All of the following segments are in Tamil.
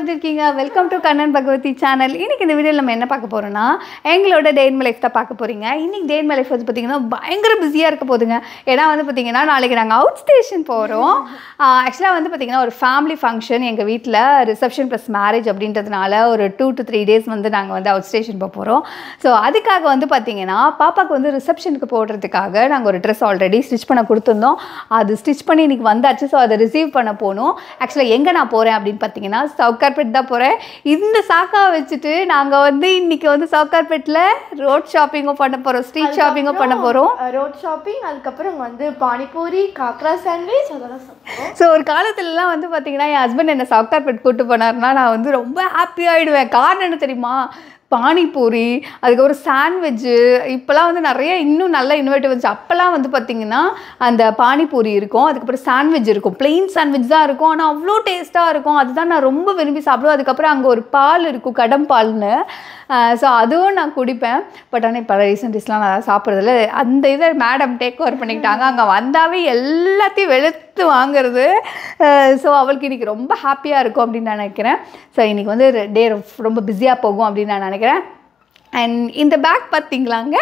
எப்படி இருக்கீங்க? Welcome to Kannan Bhagavathi channel. இன்றைக்கி இந்த வீடியோவில் நம்ம என்ன பார்க்க போகிறோம்னா எங்களோட டே இன் மை லைஃப் தான் பார்க்க போகிறீங்க. இன்றைக்கி டே இன் மை லைஃப் வந்து பார்த்திங்கன்னா பயங்கர பிஸியாக இருக்க போதுங்க. ஏன்னா வந்து பார்த்திங்கன்னா நாளைக்கு நாங்கள் அவுட் ஸ்டேஷன் போகிறோம். ஆக்சுவலாக வந்து பார்த்திங்கன்னா ஒரு ஃபேமிலி ஃபங்க்ஷன் எங்கள் வீட்டில் ரிசப்ஷன் ப்ளஸ் மேரேஜ் அப்படின்றதுனால ஒரு 2 to 3 days வந்து நாங்கள் வந்து அவுட் ஸ்டேஷன் போக போகிறோம். ஸோ அதுக்காக வந்து பார்த்திங்கன்னா பாப்பாவுக்கு வந்து ரிசப்ஷனுக்கு போடுறதுக்காக நாங்கள் ஒரு ட்ரெஸ் ஆல்ரெடி ஸ்டிச் பண்ண கொடுத்துருந்தோம். அது ஸ்டிச் பண்ணி இன்றைக்கி வந்தாச்சு. ஸோ அதை ரிசீவ் பண்ண போகணும். ஆக்சுவலாக எங்கே நான் போகிறேன் அப்படின்னு பார்த்தீங்கன்னா சவுகார்பேட் தான் போகிறேன். இந்த சாக்காவை வச்சுட்டு நாங்கள் வந்து இன்றைக்கி வந்து சவுகார்பேட்டில் ரோட் ஷாப்பிங்கும் பண்ண போகிறோம், ஸ்ட்ரீட் ஷாப்பிங்கும் பண்ண போகிறோம். ரோட் ஷாப்பிங், அதுக்கப்புறம் வந்து பானிபூரி, காக்ரா சாண்ட்விச் அதெல்லாம் சாப்பிடுவோம். ஸோ ஒரு காலத்துலலாம் வந்து பார்த்திங்கன்னா என் ஹஸ்பண்ட் என்னை சவுகார்பேட் கூப்பிட்டு போனார்னா நான் வந்து ரொம்ப ஹாப்பியாகிடுவேன். காரணம் என்ன தெரியுமா? பானிபூரி, அதுக்கப்புறம் சாண்ட்விட்ஜு, இப்போலாம் வந்து நிறைய இன்னும் நல்ல இன்னோவேட்டிவ் வந்துச்சு. அப்போல்லாம் வந்து பார்த்திங்கன்னா அந்த பானிபூரி இருக்கும், அதுக்கப்புறம் சாண்ட்விச் இருக்கும், பிளெயின் சாண்ட்விச் தான் இருக்கும். ஆனால் அவ்வளோ டேஸ்ட்டாக இருக்கும். அதுதான் நான் ரொம்ப விரும்பி சாப்பிடுவேன். அதுக்கப்புறம் அங்கே ஒரு பால் இருக்கும், கடம் பால்னு. ஸோ அதுவும் நான் குடிப்பேன். பட் ஆனால் இப்போ ரீசன்ட் டேஸ்லாம் நான் சாப்பிட்றதில்ல. அந்த இதை மேடம் டேக் ஓவர் பண்ணிக்கிட்டாங்க. அங்கே வந்தாவே எல்லாத்தையும் வெளுத்து வாங்குறது. ஸோ அவளுக்கு இன்றைக்கி ரொம்ப ஹாப்பியாக இருக்கும் அப்படின்னு நான் நினைக்கிறேன். ஸோ இன்றைக்கி வந்து டே ரொம்ப பிஸியாக போகும் அப்படின்னு நான் நினைக்கிறேன். அண்ட் இந்த பேக் பார்த்திங்களாங்க,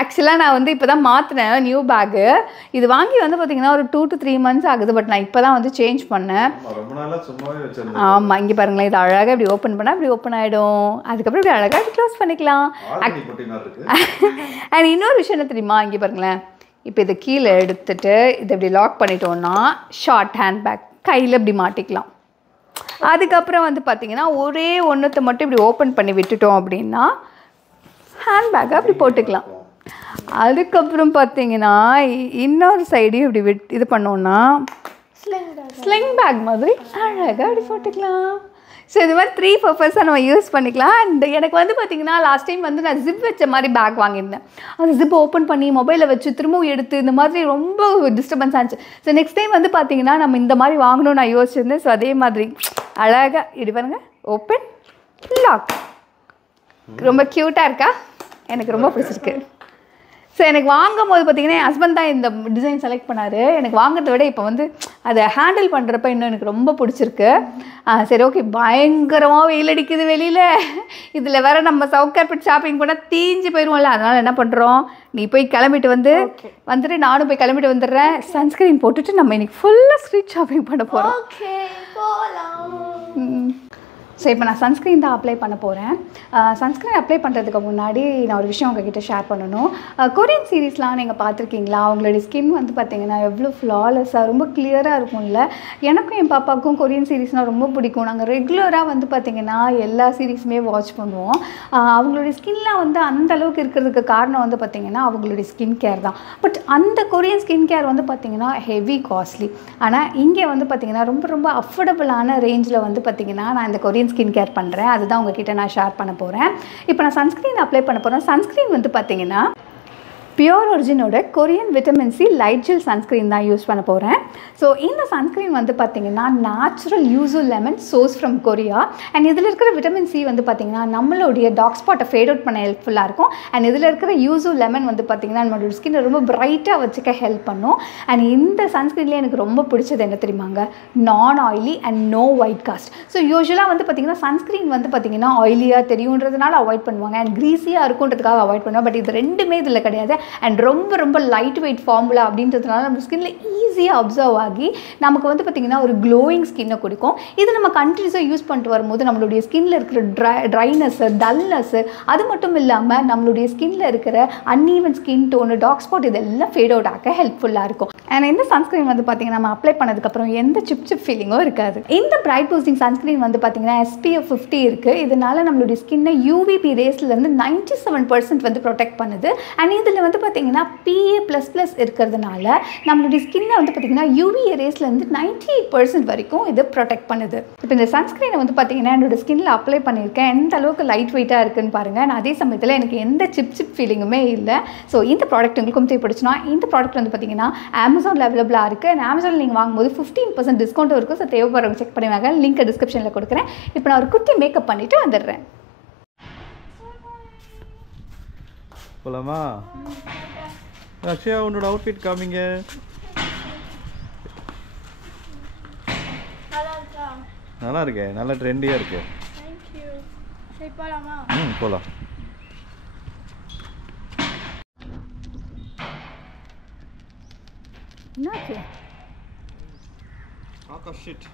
ஆக்சுவலாக நான் வந்து இப்போ தான் மாற்றினேன் நியூ பேக்கு. இது வாங்கி வந்து பார்த்திங்கன்னா ஒரு 2 to 3 months ஆகுது. பட் நான் இப்போ தான் வந்து சேஞ்ச் பண்ணேன். ஆமாம், இங்கே பாருங்களேன், இது அழகாக இப்படி ஓப்பன் பண்ணால் இப்படி ஓப்பன் ஆகிடும். அதுக்கப்புறம் இப்படி அழகாக இப்படி க்ளோஸ் பண்ணிக்கலாம். அண்ட் இன்னொரு விஷயம் என்ன தெரியுமா? இங்கே பாருங்களேன், இப்போ இதை கீழே எடுத்துகிட்டு இதை இப்படி லாக் பண்ணிட்டோன்னா ஷார்ட் ஹேண்ட் பேக் கையில் இப்படி மாட்டிக்கலாம். அதுக்கப்புறம் வந்து பார்த்திங்கன்னா ஒரே ஒன்றுத்தை மட்டும் இப்படி ஓப்பன் பண்ணி விட்டுட்டோம் அப்படின்னா ஹேண்ட்பேக்கை அப்படி போட்டுக்கலாம். அதுக்கப்புறம் பார்த்திங்கன்னா இன்னொரு சைடையும் இப்படி இது பண்ணோன்னா ஸ்லிங் பேக் மாதிரி அழகாக அப்படி போட்டுக்கலாம். ஸோ இது மாதிரி 3 பர்பஸாக நம்ம யூஸ் பண்ணிக்கலாம். அண்ட் எனக்கு வந்து பார்த்திங்கன்னா லாஸ்ட் டைம் வந்து நான் ஜிப் வச்ச மாதிரி பேக் வாங்கியிருந்தேன். அந்த ஜிப் ஓப்பன் பண்ணி மொபைலை வச்சு திரும்பவும் எடுத்து இந்த மாதிரி ரொம்ப டிஸ்டர்பன்ஸ் ஆச்சு. ஸோ நெக்ஸ்ட் டைம் வந்து பார்த்திங்கன்னா நம்ம இந்த மாதிரி வாங்கணும்னு நான் யோசிச்சிருந்தேன். ஸோ அதே மாதிரி அழகாக இது பாருங்க, ஓப்பன் லாக், ரொம்ப க்யூட்டாக இருக்கா? எனக்கு ரொம்ப பிடிச்சிருக்கு. ஸோ எனக்கு வாங்கும் போது பார்த்திங்கன்னா என் ஹஸ்பண்ட் தான் இந்த டிசைன் செலக்ட் பண்ணார். எனக்கு வாங்கிறத விட இப்போ வந்து அதை ஹேண்டில் பண்ணுறப்ப இன்னும் எனக்கு ரொம்ப பிடிச்சிருக்கு. சரி, ஓகே. பயங்கரமாக வெயில் அடிக்குது வெளியில். இதில் வேறு நம்ம சவுகார்பேட் ஷாப்பிங் போனால் தீஞ்சு போயிடுவோம்ல. அதனால் என்ன பண்ணுறோம், நீ போய் கிளம்பிட்டு வந்துட்டு நானும் போய் கிளம்பிட்டு வந்துடுறேன். சன்ஸ்க்ரீன் போட்டுட்டு நம்ம இன்றைக்கி ஃபுல்லாக ஸ்ட்ரீட் ஷாப்பிங் பண்ண போகிறோம். ஸோ இப்போ நான் சன்ஸ்க்ரீன் தான் அப்ளை பண்ண போகிறேன். சன்ஸ்க்ரீன் அப்ளை பண்ணுறதுக்கு முன்னாடி நான் ஒரு விஷயம் உங்ககிட்ட ஷேர் பண்ணணும். கொரியன் சீரீஸ்லாம் நீங்கள் பார்த்துருக்கீங்களா? அவங்களுடைய ஸ்கின் வந்து பார்த்திங்கன்னா எவ்வளோ ஃப்ளாலெஸ்ஸாக ரொம்ப கிளியராக இருக்கும்ல. எனக்கும் என் பாப்பாவுக்கும் கொரியன் சீரீஸ்னால் ரொம்ப பிடிக்கும். நாங்கள் ரெகுலராக வந்து பார்த்திங்கன்னா எல்லா சீரீஸுமே வாட்ச் பண்ணுவோம். அவங்களுடைய ஸ்கின்லாம் வந்து அந்த அளவுக்கு இருக்கிறதுக்கு காரணம் வந்து பார்த்திங்கன்னா அவங்களுடைய ஸ்கின் கேர் தான். பட் அந்த கொரியன் ஸ்கின் கேர் வந்து பார்த்திங்கன்னா ஹெவி காஸ்ட்லி. ஆனால் இங்கே வந்து பார்த்திங்கன்னா ரொம்ப ரொம்ப அஃபோர்டபுளான ரேஞ்சில் வந்து பார்த்திங்கன்னா நான் இந்த கொரியன் ஸ்கின் கேர் பண்ணுறேன். அதுதான் உங்ககிட்ட நான் ஷேர் பண்ண போகிறேன். இப்போ நான் சன்ஸ்க்ரீன் அப்ளை பண்ண போகிறேன். சன்ஸ்க்ரீன் வந்து பார்த்திங்கன்னா பியூர் ஒரிஜினோட Korean vitamin C light gel sunscreen தான் யூஸ் பண்ண போகிறேன். ஸோ இந்த சன்ஸ்க்ரீன் வந்து பார்த்திங்கன்னா natural yuzu lemon source from Korea. And இதில் இருக்கிற விட்டமின் சி வந்து பார்த்திங்கன்னா நம்மளுடைய டார்க் ஸ்பாட்டை ஃபேட் அவுட் பண்ண ஹெல்ப்ஃபுல்லாக இருக்கும். அண்ட் இதில் இருக்கிற யூசு லெமன் வந்து பார்த்திங்கன்னா நம்மளோட ஸ்கின்னை ரொம்ப பிரைட்டாக வச்சுக்க ஹெல்ப் பண்ணும். அண்ட் இந்த சன்ஸ்க்ரீன்லேயே எனக்கு ரொம்ப பிடிச்சது என்ன தெரியுமாங்க? நான் oily and no white cast. So யூஸ்வலாக வந்து பார்த்திங்கன்னா சன்ஸ்க்ரீன் வந்து பார்த்திங்கன்னா ஆயிலியாக தெரியுன்றதுனால அவாய்ட் பண்ணுவாங்க, அண்ட் க்ரீஸியாக இருக்குன்றதுக்காக அவாய்ட் பண்ணுவாங்க. பட் இது ரெண்டுமே இதில் கிடையாது. அண்ட் ரொம்ப ரொம்ப லைட் வெயிட் ஃபார்முலா அப்படின்றதுனால நம்ம ஸ்கின்ல ஈஸியாக அப்சர்வ் ஆகி நமக்கு வந்து பார்த்திங்கன்னா ஒரு க்ளோயிங் ஸ்கின்னை கொடுக்கும். இது நம்ம கண்டினியூஸாக யூஸ் பண்ணிட்டு வரும்போது நம்மளுடைய ஸ்கின்ல இருக்கிற ட்ரைனஸ்ஸு, டல்னஸ்ஸு, அது மட்டும் இல்லாமல் நம்மளுடைய ஸ்கின்ல இருக்கிற uneven skin tone, dark spot இதெல்லாம் ஃபேட் அவுட் ஆக ஹெல்ப்ஃபுல்லாக இருக்கும். அண்ட் இந்த சன்ஸ்க்ரீன் வந்து பார்த்திங்கன்னா நம்ம அப்ளை பண்ணதுக்கப்புறம் எந்த சிப் ஃபீலிங்கும் இருக்காது. இந்த பிரைட் பூஸ்டிங் சன்ஸ்க்ரீன் வந்து பார்த்திங்கன்னா SPF 50 இருக்குது. இதனால் நம்மளுடைய ஸ்கின்னை UVB ரேஸ்லேருந்து 97% வந்து ப்ரொடெக்ட் பண்ணுது. அண்ட் இதில் வந்து பார்த்திங்கன்னா PA++ இருக்கிறதுனால நம்மளுடைய ஸ்கின்னை வந்து பார்த்திங்கன்னா UVA ரேஸ்லேருந்து 98% வரைக்கும் இது ப்ரொடெக்ட் பண்ணுது. இப்போ இந்த சன்ஸ்க்ரீனை வந்து பார்த்திங்கன்னா என்னோடய ஸ்கின்னில் அப்ளை பண்ணியிருக்கேன். எந்த அளவுக்கு லைட் வெயிட்டாக இருக்குதுன்னு பாருங்கள். நான் அதே சமயத்தில் எனக்கு எந்த சிப் ஃபீலிங்குமே இல்லை. ஸோ இந்த ப்ராடக்ட் உங்களுக்கும் தேவைப்படுச்சுன்னா இந்த ப்ராடக்ட் வந்து பார்த்திங்கன்னா அமேசானில் அவைலபிளாக இருக்குது. அண்ட் அமேசானில் நீங்கள் வாங்கும்போது 15% டிஸ்கவுண்ட்டும் இருக்கும். ஸோ தேவைப்படுறவங்க செக் பண்ணுவாங்க. லிங்க்கை டிஸ்கிரிப்ஷனில் கொடுக்குறேன். இப்போ நான் ஒரு குட்டி மேக்கப் பண்ணிவிட்டு வந்துடுறேன். போலாமா? அக்ஷயா, உன்னோட அவுட்ஃபிட் காமிங்க. நல்லா இருக்கே, நல்லா ட்ரெண்டியாக இருக்கு. தேங்க்யூ. சரி போகலாமா? போகலாம். என்னாச்சு? ஆகாஷ் ஷிட்.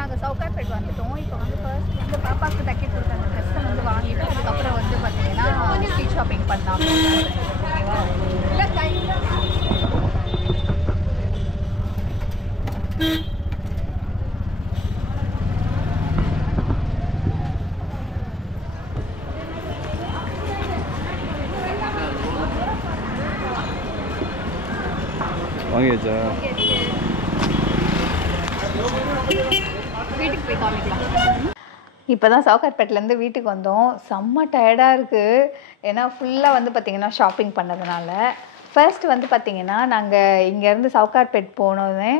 நாங்கள் சவுகார்பேட் வந்துட்டோம். இப்போ வந்து ஃபர்ஸ்ட் வந்து பாப்பாவுக்கு தைக்க கொடுத்த அந்த ட்ரெஸ்ஸை வந்து வாங்கிட்டு அதுக்கப்புறம் வந்து பார்த்தீங்கன்னா ஸ்ட்ரீட் ஷாப்பிங் பண்ணலாம். ஓகேவா? இல்லை வாங்கியாச்சா? வீட்டுக்கு போய் காமிக்கலாம். இப்போ தான் சவுகார்பேட்லேருந்து வீட்டுக்கு வந்தோம். செம்ம டயர்டாக இருக்குது. ஏன்னா ஃபுல்லாக வந்து பார்த்திங்கன்னா ஷாப்பிங் பண்ணதுனால. ஃபர்ஸ்ட் வந்து பார்த்திங்கன்னா நாங்கள் இங்கேருந்து சவுகார்பேட் போனோடனே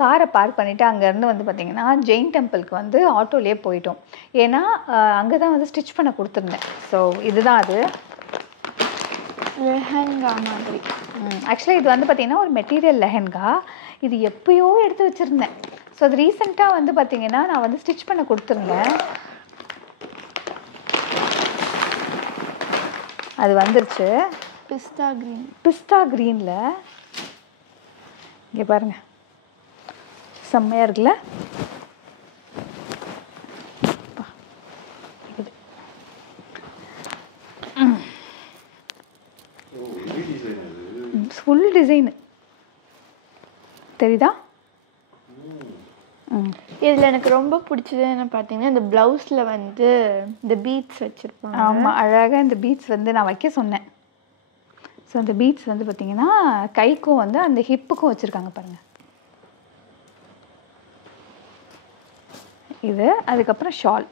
காரை பார்க் பண்ணிவிட்டு அங்கேருந்து வந்து பார்த்திங்கன்னா ஜெயின் டெம்பிளுக்கு வந்து ஆட்டோலேயே போயிட்டோம். ஏன்னா அங்கே தான் வந்து ஸ்டிச் பண்ண கொடுத்துருந்தேன். ஸோ இதுதான் அது லெஹங்கா மாதிரி. ஆக்சுவலாக இது வந்து பார்த்திங்கன்னா ஒரு மெட்டீரியல் லெஹங்கா. இது எப்போயோ எடுத்து வச்சுருந்தேன். ஸோ அது ரீசெண்டாக வந்து பார்த்திங்கன்னா நான் வந்து ஸ்டிச் பண்ண கொடுத்துருந்தேன். அது வந்துருச்சு. பிஸ்தா க்ரீனில் இங்கே பாருங்கள், செம்மையாக இருக்குல்ல? ஃபுல் டிசைனு தெரியுதா? இதில் எனக்கு ரொம்ப பிடிச்சது என்ன பார்த்தீங்கன்னா இந்த ப்ளவுஸில் வந்து இந்த பீட்ஸ் வச்சுருப்பாங்க. ஆமாம், அழகாக இந்த பீட்ஸ் வந்து நான் வைக்க சொன்னேன். ஸோ அந்த பீட்ஸ் வந்து பார்த்திங்கன்னா கைக்கும் வந்து அந்த ஹிப்புக்கும் வச்சுருக்காங்க பாருங்கள். இது அதுக்கப்புறம் ஷால்.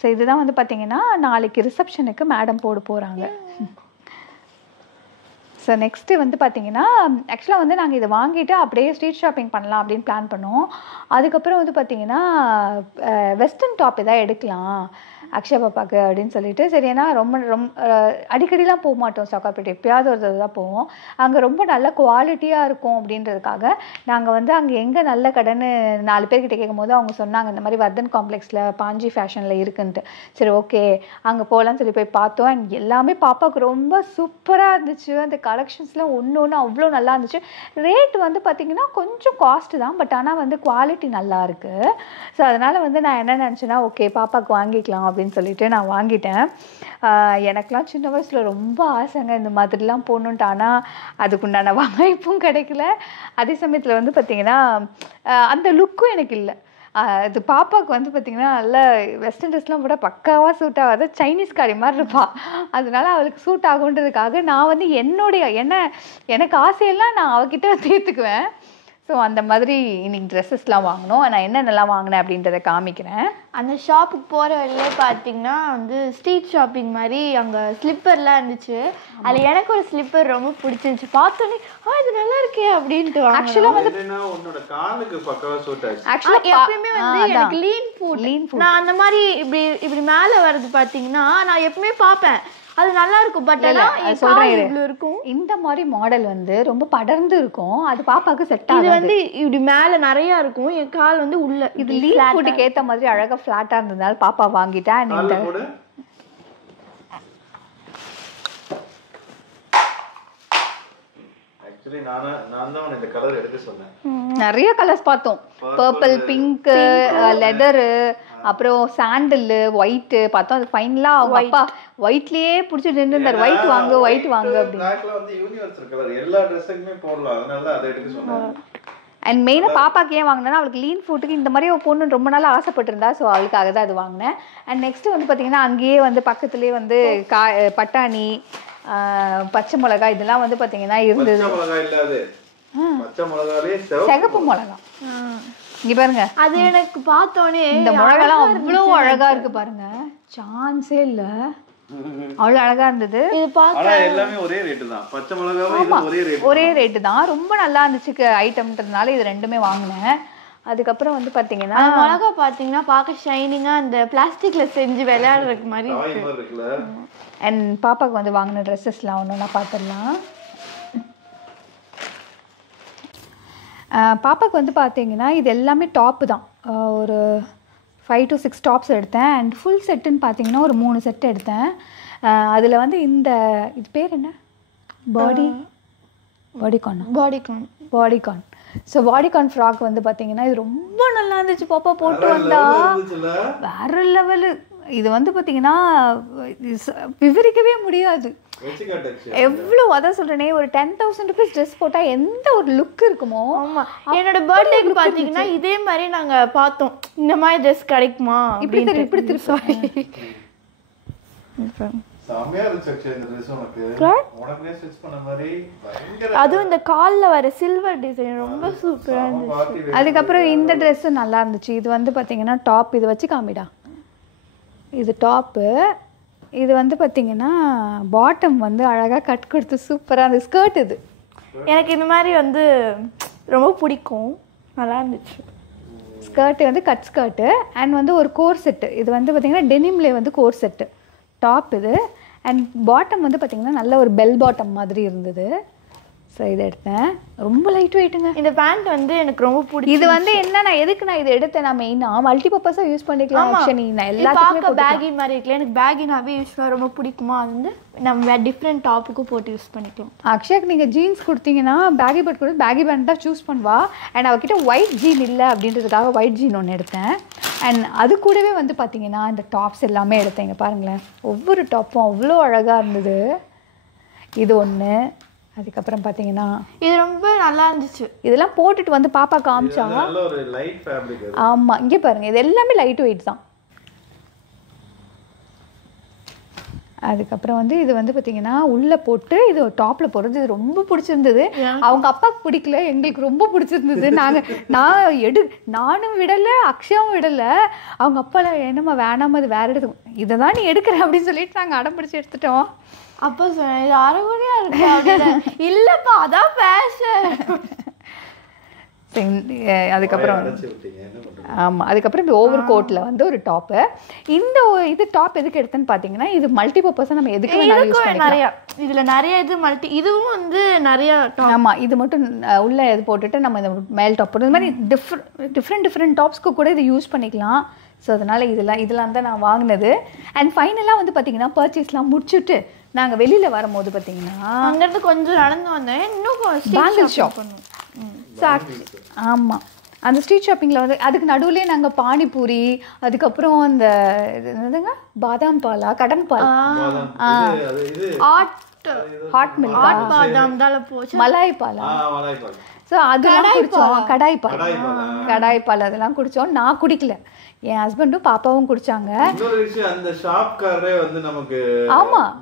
ஸோ இதுதான் வந்து பார்த்திங்கன்னா நாளைக்கு ரிசப்ஷனுக்கு மேடம் போட போகிறாங்க. ஸோ நெக்ஸ்ட்டு வந்து பார்த்திங்கன்னா ஆக்சுவலாக வந்து நாங்கள் இதை வாங்கிட்டு அப்படியே ஸ்ட்ரீட் ஷாப்பிங் பண்ணலாம் அப்படின்னு பிளான் பண்ணோம். அதுக்கப்புறம் வந்து பார்த்திங்கன்னா வெஸ்டர்ன் டாப் எதாவது எடுக்கலாம் அக்ஷயா பாப்பாவுக்கு அப்படின்னு சொல்லிட்டு, சரி ஏன்னா ரொம்ப அடிக்கடிலாம் போக மாட்டோம் சவுகார்பேட், எப்பயாவது ஒரு தடவை தான் போவோம். அங்கே ரொம்ப நல்ல குவாலிட்டியாக இருக்கும் அப்படின்றதுக்காக நாங்கள் வந்து அங்கே எங்கே நல்ல கடைன்னு 4 பேர்கிட்ட கேட்கும் போது அவங்க சொன்னாங்க இந்த மாதிரி வர்தன் காம்ப்ளெக்ஸில் பாஞ்சி ஃபேஷனில் இருக்குன்ட்டு. சரி ஓகே அங்கே போகலான்னு சொல்லி போய் பார்த்தோம். அண்ட் எல்லாமே பாப்பாவுக்கு ரொம்ப சூப்பராக இருந்துச்சு. அந்த கலெக்ஷன்ஸ்லாம் ஒன்று ஒன்று அவ்வளோ நல்லா இருந்துச்சு. ரேட் வந்து பார்த்திங்கன்னா கொஞ்சம் காஸ்ட்டு தான், பட் ஆனால் வந்து குவாலிட்டி நல்லா இருக்குது. ஸோ அதனால் வந்து நான் என்ன நினச்சேன்னா ஓகே பாப்பாவுக்கு வாங்கிக்கலாம் அப்படின்னு சொல்லிட்டு நான் வாங்கிட்டேன். எனக்கெலாம் சின்ன வயசில் ரொம்ப ஆசைங்க இந்த மாதிரிலாம் போகணுன்ட்டு. ஆனால் அதுக்குண்டான வாய்ப்பும் கிடைக்கல. அதே சமயத்தில் வந்து பார்த்திங்கன்னா அந்த லுக்கும் எனக்கு இல்லை. இது பாப்பாவுக்கு வந்து பார்த்திங்கன்னா நல்லா வெஸ்டர்ன் ட்ரெஸ்லாம் கூட பக்காவாக சூட் ஆகாது, சைனீஸ்காரி மாதிரி இருப்பாள். அதனால அவளுக்கு சூட் ஆகுன்றதுக்காக நான் வந்து எனக்கு ஆசையெல்லாம் நான் அவகிட்ட தீர்த்துக்குவேன். ஸோ அந்த மாதிரி இன்னைக்கு ட்ரெஸ்ஸஸ்லாம் வாங்கினோம். நான் என்னென்னலாம் வாங்கினேன் அப்படின்றத காமிக்கிறேன். அந்த ஷாப்புக்கு போகிற வழியிலே பார்த்தீங்கன்னா வந்து ஸ்ட்ரீட் ஷாப்பிங் மாதிரி அங்கே ஸ்லிப்பர்லாம் இருந்துச்சு. அதில் எனக்கு ஒரு ஸ்லிப்பர் ரொம்ப பிடிச்சிருந்துச்சு. பார்த்தோன்னே இது நல்லா இருக்கே அப்படின்ட்டு. ஆக்சுவலாக வந்து உன்னோட காலுக்கு பக்கவாக சூட் ஆச்சு. ஆக்சுவலாக எப்பயுமே வந்து எனக்கு லீன் ஃபுட் நான் அந்த மாதிரி இப்படி மேலே வர்றது பார்த்தீங்கன்னா நான் எப்பவுமே பார்ப்பேன் அது நல்லா இருக்கும். பட் இவ்வளோ இருக்கும். இந்த மாதிரி மாடல் வந்து ரொம்ப படர்ந்து இருக்கும், அது பாப்பாவுக்கு செட் ஆகும். இது வந்து இப்படி மேலே நிறையா இருக்கும், என் கால் வந்து உள்ள இது லீன் ஃபுட்டுக்கு ஏற்ற மாதிரி அழகாக ஃப்ளாட்டாக இருந்ததுனால பாப்பா வாங்கிட்டேன். இந்த நிறைய கலர்ஸ் பார்த்தோம். பர்பிள், பிங்க், லெதரு, அப்புறம் சாண்டில், ஒயிட்டு பார்த்தோம். அது ஃபைனலாக அவங்க அப்பா ஒயிட்லேயே பிடிச்சி நின்றுந்தார். ஒயிட் வாங்க அப்படின்னு. அண்ட் மெயினாக பாப்பாக்கு ஏன் வாங்கினேன்னா அவளுக்கு லீன் ஃபுட்டுக்கு இந்த மாதிரி பொண்ணு ரொம்ப நாள் ஆசைப்பட்டிருந்தா. ஸோ அவளுக்காக தான் அது வாங்கினேன். அண்ட் நெக்ஸ்ட்டு வந்து பார்த்திங்கன்னா அங்கேயே வந்து பக்கத்துலேயே வந்து பட்டாணி, பச்சை மிளகாய் இதெல்லாம் வந்து பார்த்திங்கன்னா இருந்தது. சிகப்பு மிளகா இங்க பாருங்க. அது எனக்கு பார்த்தோன்னே இந்த மிளகாலாம் அவ்வளோ அழகா இருக்கு பாருங்க, சான்ஸே இல்ல, அவ்வளோ அழகா இருந்தது. இது பார்க்க எல்லாமே ஒரே ரேட் தான். பச்சை மிளகாவும் ஒரே ரேட் தான். ரொம்ப நல்லா இருந்துச்சு ஐட்டம்ன்றதுனால இது ரெண்டுமே வாங்கினேன். அதுக்கப்புறம் வந்து பார்த்தீங்கன்னா அந்த மிளகா பார்த்தீங்கன்னா பார்க்க ஷைனிங்காக அந்த பிளாஸ்டிக்கில் செஞ்சு விளையாடுறதுக்கு மாதிரி இருக்கு. அண்ட் பாப்பாவுக்கு வந்து வாங்கின ட்ரெஸ்ஸஸ்லாம் ஒன்று பார்த்துடலாம். பாப்பாவுக்கு வந்து பார்த்தீங்கன்னா இது எல்லாமே டாப்பு தான். ஒரு 5 to 6 டாப்ஸ் எடுத்தேன். அண்ட் ஃபுல் செட்டுன்னு பார்த்தீங்கன்னா ஒரு 3 செட் எடுத்தேன். அதில் வந்து இந்த இது பேர் என்ன, பாடிகான். ஸோ பாடிகான் ஃப்ராக் வந்து பார்த்தீங்கன்னா இது ரொம்ப நல்லா இருந்துச்சு. பாப்பா போட்டு வந்தா வேற லெவலு. இது வந்து பார்த்தீங்கன்னா விவரிக்கவே முடியாது எவ்வளோ. அதான் சொல்கிறேனே, ஒரு 10,000 rupees ட்ரெஸ் போட்டால் எந்த ஒரு லுக் இருக்குமோ. ஆமாம், என்னோட பர்த்டேக்கு பார்த்தீங்கன்னா இதே மாதிரி நாங்கள் பார்த்தோம், இந்த மாதிரி ட்ரெஸ் கிடைக்குமா இப்படி திருப்பி அதுவும் இந்த காலில் வர சில்வர் டிசைன் ரொம்ப சூப்பராக இருந்துச்சு. அதுக்கப்புறம் இந்த ட்ரெஸ்ஸும் நல்லா இருந்துச்சு. இது வந்து பார்த்தீங்கன்னா டாப், இது வச்சு காமிடா, இது டாப்பு. இது வந்து பார்த்தீங்கன்னா பாட்டம் வந்து அழகாக கட் கொடுத்து சூப்பராக அந்த ஸ்கர்ட். இது எனக்கு இந்த மாதிரி வந்து ரொம்ப பிடிக்கும், நல்லா இருந்துச்சு. ஸ்கர்ட்டு வந்து கட் ஸ்கர்ட்டு அண்ட் வந்து ஒரு கோர் செட்டு. இது வந்து பார்த்திங்கன்னா டெனிம்லே வந்து கோர் செட்டு டாப் இது. அண்ட் பாட்டம் வந்து பார்த்திங்கன்னா நல்ல ஒரு பெல் பாட்டம் மாதிரி இருந்தது. ஸோ இதை எடுத்தேன். ரொம்ப லைட் வெயிட்டுங்க. இந்த பேண்ட் வந்து எனக்கு ரொம்ப பிடிக்கும். இது வந்து என்ன, நான் எதுக்கு நான் இதை எடுத்தேன், நான் மெயினாக மல்டி பர்பஸாக யூஸ் பண்ணிக்கலாம். ஆக்சுவலி நான் எல்லாத்துக்குமே பேகி மாதிரி இருக்குல்ல, எனக்கு பேகினாவே யூஸ்ஃபுல்லாக ரொம்ப பிடிக்குமா. அது வந்து நம்ம டிஃப்ரெண்ட் டாப்புக்கும் போட்டு யூஸ் பண்ணிக்கலாம். அக்ஷயாக்கு நீங்கள் ஜீன்ஸ் கொடுத்தீங்கன்னா பேகி பேண்ட் கூட பேகி பேண்ட் தான் சூஸ் பண்ணுவா. அண்ட் அவகிட்ட ஒயிட் ஜீன் இல்லை அப்படின்றதுக்காக ஒயிட் ஜீன் ஒன்று எடுத்தேன். அண்ட் அது கூடவே வந்து பார்த்தீங்கன்னா இந்த டாப்ஸ் எல்லாமே எடுத்தேங்க. பாருங்களேன், ஒவ்வொரு டாப்பும் அவ்வளோ அழகாக இருந்தது. இது ஒன்று. அதுக்கப்புறம் பார்த்தீங்கன்னா இது ரொம்ப நல்லா இருந்துச்சு. இதெல்லாம் போட்டுட்டு வந்து பாப்பா காமிச்சா. ஆமாம், இங்கே பாருங்கள், இது எல்லாமே லைட் வெயிட் தான். அதுக்கப்புறம் வந்து இது வந்து பார்த்தீங்கன்னா உள்ளே போட்டு இது டாப்பில் போடுறது. இது ரொம்ப பிடிச்சிருந்தது. அவங்க அப்பாவுக்கு பிடிக்கல, எங்களுக்கு ரொம்ப பிடிச்சிருந்தது. நானும் விடலை, அக்ஷயாவும் விடலை. அவங்க அப்பாவில் என்னம்மா வேணாமா, அது வேறு இடத்துக்கு, இதை தான் நீ எடுக்கிற அப்படின்னு சொல்லிட்டு நாங்கள் அடம் பிடிச்சி எடுத்துட்டோம். அப்போ சொன்னேன் இது அரைகுறையா இருக்கு அப்படின்னு. இல்லைப்பா அதான் ஃபேஷன். அதுக்கப்புறம் ஆமாம், அதுக்கப்புறம் இந்த ஓவர் கோட்டில் வந்து ஒரு டாப்பு. இந்த இது டாப் எதுக்கு எடுத்தேன்னு பார்த்தீங்கன்னா இது மல்டி பர்பஸாக நம்ம எதுக்கு நிறையா இதில் நிறைய இது மல்டி, இதுவும் வந்து நிறைய. ஆமாம், இது மட்டும் உள்ளே இது போட்டுட்டு நம்ம இந்த மேல் டாப் போட்டு இந்த மாதிரி டிஃப்ரெண்ட் டாப்ஸ்க்கு கூட இது யூஸ் பண்ணிக்கலாம். ஸோ அதனால் இதெல்லாம் தான் நான் வாங்கினது. அண்ட் ஃபைனலாக வந்து பார்த்தீங்கன்னா பர்ச்சேஸ்லாம் முடிச்சுட்டு நாங்கள் வெளியில் வரும்போது பார்த்தீங்கன்னா அங்கேருந்து கொஞ்சம் நடந்து வந்தேன். இன்னும் பேங்கிள் ஷாப் பண்ணுவோம். ஸோ ஆமாம், அந்த ஸ்ட்ரீட் ஷாப்பிங்கில் வந்து அதுக்கு நடுவுலேயே நாங்கள் பானிபூரி, அதுக்கப்புறம் அந்த என்னதுங்க பாதாம் பாலா, கடன் பால், ஹாட் மில்க், மலாய் பாலா, ஸோ அதெல்லாம் குடித்தோம். கடாய் பால் அதெல்லாம் குடித்தோம். நான் குடிக்கல, என் ஹஸ்பண்டும் பாப்பாவும் குடிச்சாங்க. அந்த ஷாப்காரரே வந்து நமக்கு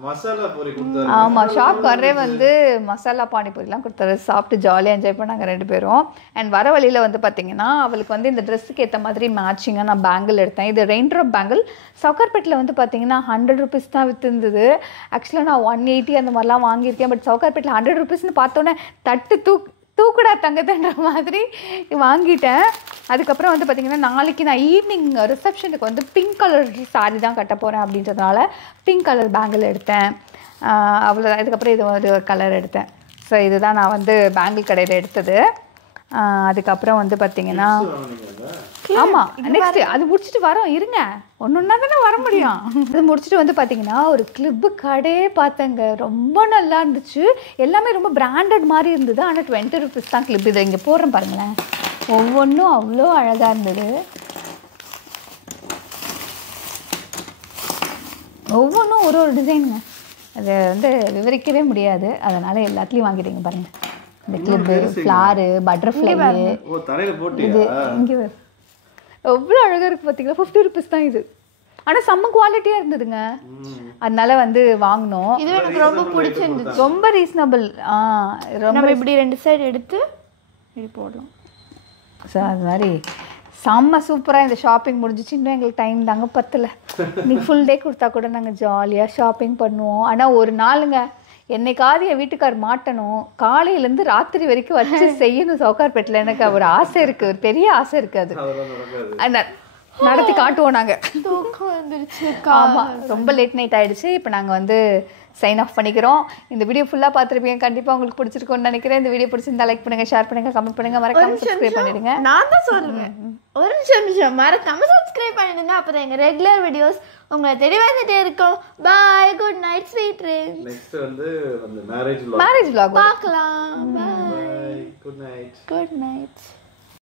மசாலா பூரி கொடுத்தாரு. ஆமாம், ஷாப்காரரே வந்து மசாலா பானிபூரிலாம் கொடுத்தாரு. சாப்பிட்டு ஜாலியாக என்ஜாய் பண்ணாங்க 2 பேரும். அண்ட் வர வழியில் வந்து பார்த்தீங்கன்னா அவளுக்கு வந்து இந்த ட்ரெஸ்ஸுக்கு ஏற்ற மாதிரி மேட்சிங்காக நான் பேங்கிள் எடுத்தேன். இது ரெயின் ட்ராப் பேங்கிள். சவுகார்பேட்டில் வந்து பார்த்தீங்கன்னா 100 rupees தான் விற்றுருந்தது. ஆக்சுவலாக நான் 180 அந்த மாதிரிலாம் வாங்கியிருக்கேன். பட் சவுகார்பேட்டில் 100 rupeesன்னு பார்த்தோன்னே தூக்குடா தங்கத்துன்ற மாதிரி வாங்கிட்டேன். அதுக்கப்புறம் வந்து பார்த்திங்கன்னா நாளைக்கு நான் ஈவினிங் ரிசப்ஷனுக்கு வந்து பிங்க் கலர் சாரி தான் கட்ட போகிறேன் அப்படின்றதுனால பிங்க் கலர் பேங்கிள் எடுத்தேன். அவ்வளோதான். இதுக்கப்புறம் இது ஒரு கலர் எடுத்தேன். ஸோ இதுதான் நான் வந்து பேங்கிள் கடையில் எடுத்தது. அதுக்கப்புறம் வந்து பார்த்திங்கன்னா ஆமாம், நெக்ஸ்ட் அது முடிச்சுட்டு வரோம், இருங்க, ஒன்றா தானே வர முடியும். அது முடிச்சுட்டு வந்து பார்த்திங்கன்னா ஒரு கிளிப்பு கடையே பார்த்தேங்க. ரொம்ப நல்லா இருந்துச்சு. எல்லாமே ரொம்ப பிராண்டட் மாதிரி இருந்தது. ஆனால் 20 rupees தான் கிளிப். இதை இங்கே போடுறேன் பாருங்களேன், ஒவ்வொன்றும் அவ்வளோ அழகாக இருந்தது. ஒவ்வொன்றும் ஒரு டிசைனுங்க. அதை வந்து விவரிக்கவே முடியாது. அதனால் எல்லாத்துலேயும் வாங்கிட்டீங்க பாருங்கள். இந்த கிளிப்பு, ஃப்ளாரு, பட்டர்ஃப்ளை, இது இங்கே எவ்வளோ அழகாக இருக்குது பார்த்தீங்களா. 50 rupees தான் இது. ஆனால் செம்ம குவாலிட்டியாக இருந்ததுங்க. அதனால வந்து வாங்கினோம். இது எனக்கு ரொம்ப பிடிச்சிருந்துச்சு. ரொம்ப ரீசனபிள். ரொம்ப இப்படி 2 சைடு எடுத்து இப்படி போடலாம். ஸோ அது மாதிரி செம்ம சூப்பராக இந்த ஷாப்பிங் முடிஞ்சிச்சு. இன்னும் எங்களுக்கு டைம் தாங்க பத்தலை. இன்னைக்கு ஃபுல் டே கொடுத்தா கூட நாங்கள் ஜாலியாக ஷாப்பிங் பண்ணுவோம். ஆனால் ஒரு நாளுங்க என்னைக்காவது என் வீட்டுக்கார் மாட்டணும், காலையிலேருந்து ராத்திரி வரைக்கும் வச்சு செய்யணும் சவுகார்பேட்டில். எனக்கு ஒரு ஆசை இருக்குது, ஒரு பெரிய ஆசை இருக்குது. அது நடத்தி காட்டுவோம் நாங்கள். ஆமாம், ரொம்ப லேட் நைட் ஆகிடுச்சு. இப்போ நாங்கள் வந்து சைன் ஆஃப் பண்ணிக்கிறோம். இந்த வீடியோ ஃபுல்லாக பார்த்துருப்பீங்க, கண்டிப்பாக உங்களுக்கு பிடிச்சிருக்கும்னு நினைக்கிறேன். இந்த வீடியோ பிடிச்சிருந்தா லைக் பண்ணுங்கள், ஷேர் பண்ணுங்கள், கமெண்ட் பண்ணுங்கள், மறக்காம சப்ஸ்கிரைப் பண்ணிடுங்க. நான் தான் சொல்லுவேன், ஒரு நிமிஷம் மறக்காம சப்ஸ்கிரைப் பண்ணிடுங்க. அப்போ தான் எங்கள் ரெகுலர் வீடியோஸ் உங்களை தெரிய வந்துட்டே இருக்கும். Bye, good night, sweet dreams. Next வந்து மேரேஜ் vlog பார்க்கலாம். Bye, good night. Good night.